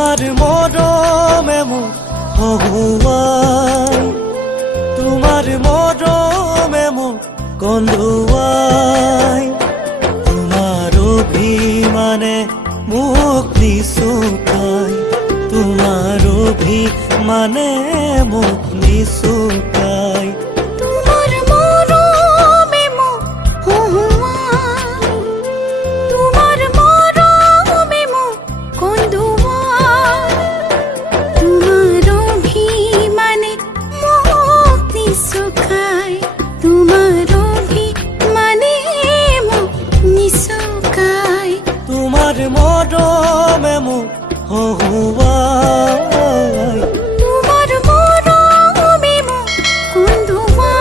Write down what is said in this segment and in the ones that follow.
তোমার মরমে মুখ হহুয়াই, তোমার মরমে মুখ কন্দুয়াই, তোমার অভিমানে মুখ নিশুকাই, তোমার অভিমানে মুখ নিশুকাই। তোমার মরমে মুখ হহুয়াই, তোমার মরমে মুখ কন্দুয়াই, তোমার অভিমানে মুখ নিশুকাই, তোমার অভিমানে মুখ নিশুকাই। তোমার মরমে মুখ হহুয়াই, তোমার মরমে মুখ কন্দুয়াই।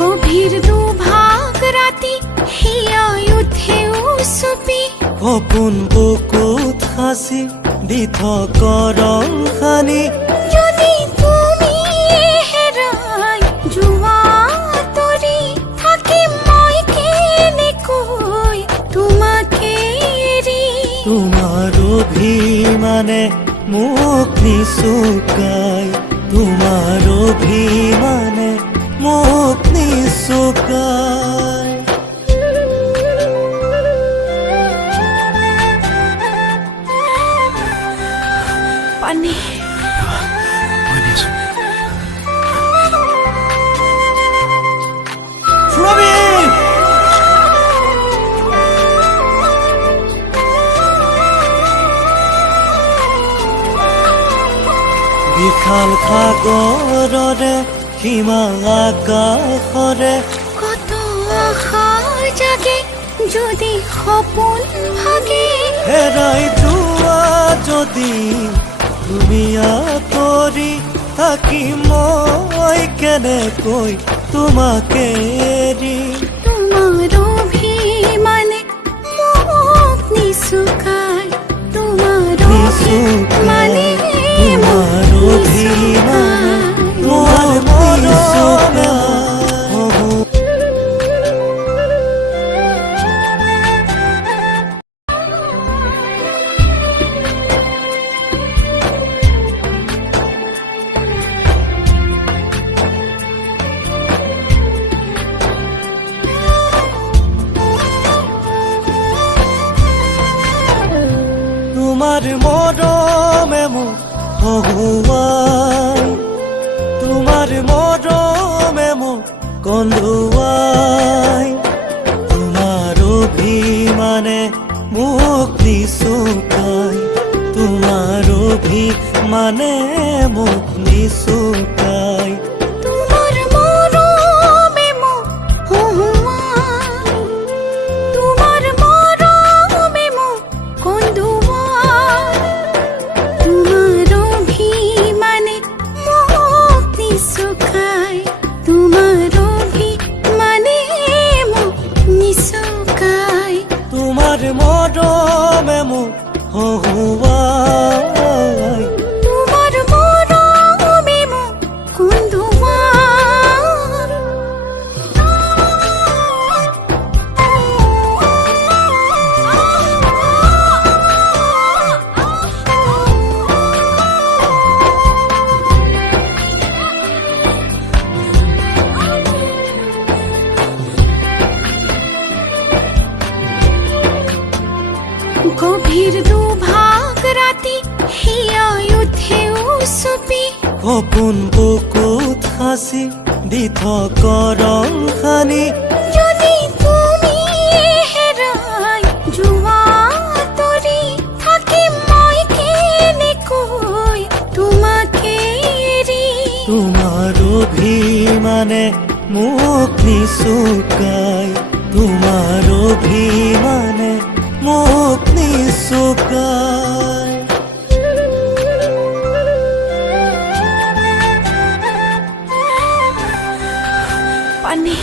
গভীর দুভাগ রাতি হিয়া উঠে উসুপি, গোপন বুকুত হাসি দিথ করং খানি। যদি তুমি হেরাই জুয়া তরি থাকি মই কেনে কই তোমাকে এরি। তোমার অভিমানে মুখ নিশুকাই, তোমার অভিমানে মুখ নিশুকাই। পানি প্রবীণ, বিশাল সাগৰৰে সীমা আকাশৰে কত আশা জাগে যদি সপোন ভাগে। হেৰাই যোৱা যদি তুমি আঁতৰি থাকি মই কেনেকৈ তোমাকে এৰি। তোমার অভিমানে মুখ নিশুকাই, তোমার অভিমানে তোমার অভিমানে মুখ নিশুকাই। তোমার মরমে মুখ হহুয়াই, তোমার মরমে মুখ কন্দুয়াই, তোমার অভিমানে মুখ নিশুকাই, তোমার অভিমানে মুখ নিশুকাই। তোমার মরমে মুখ হহুয়াই, তোমার মরমে মুখ কন্দুয়াই, তোমার অভিমানে মুখ নিশুকাই, তোমার অভিমানে মুখ নিশুকাই। তোমার মরমে মুখ হহুয়াই, তোমার মরমে মুখ কন্দুয়াই। গভীর দুভাগ রাতি হিয়া উঠে উসুপি, গোপন বুকুত হাসি দিথ করং খানি। যদি তুমি হেরাই জুয়া তরি থাকি মই কেনে কই তোমাকে এরি। তোমার অভিমানে মুখ নিশুকাই, তোমার অভিমানে মুখ নিশুকাই। পানি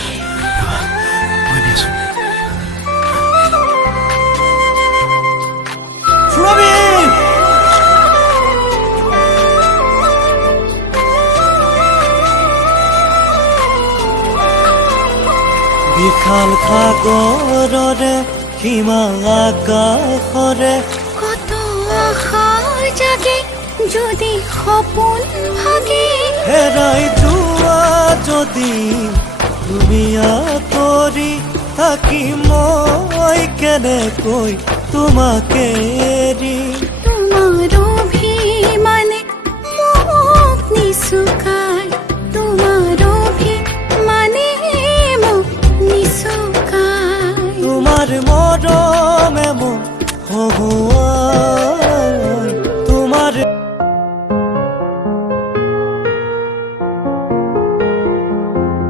বিশাল সাগৰৰে সীমা আকাশৰে কত আশা জাগে যদি সপোন ভাগে হেৰাই যোৱা যদি তুমি আঁতৰি থাকি মই কেনেকৈ তোমাকে এৰি তোমার অভিমানে মোক নিচুকা